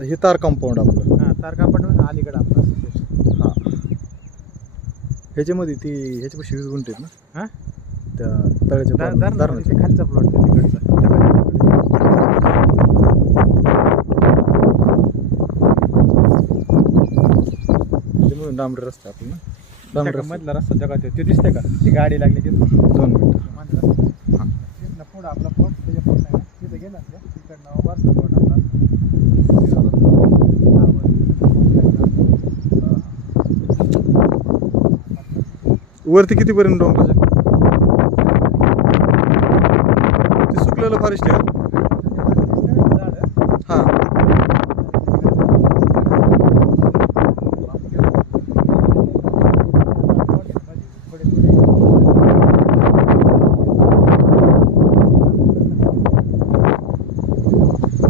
आता हे तार कंपाऊंड आपलं. हां तार कंपाऊंड अलीकडे आपला हां ह्याच्यामध्ये ती ह्याच्यापाशी 20 गुंठे आहेत ना. हां त्या तळ्याच्या धरणामध्ये खालचा प्लॉट तिकडचा त्याच्यामुळे डांबरी रस्ता आपला ना. डांबरी रस्ता. मधला रस्ता जगात ते दिसते का ती गाडी लागली तिथं 2 मिनिटं. मधला रस्ता हां तिथनं पुढं आपला प्लॉट त्याच्या पुढं नाही तिथं गेला ना तिकडनं वरचा प्लॉट आपला वरती कितीपर्यंत डोंगराच्या? ते सुकलेलं फॉरेस्ट आहे.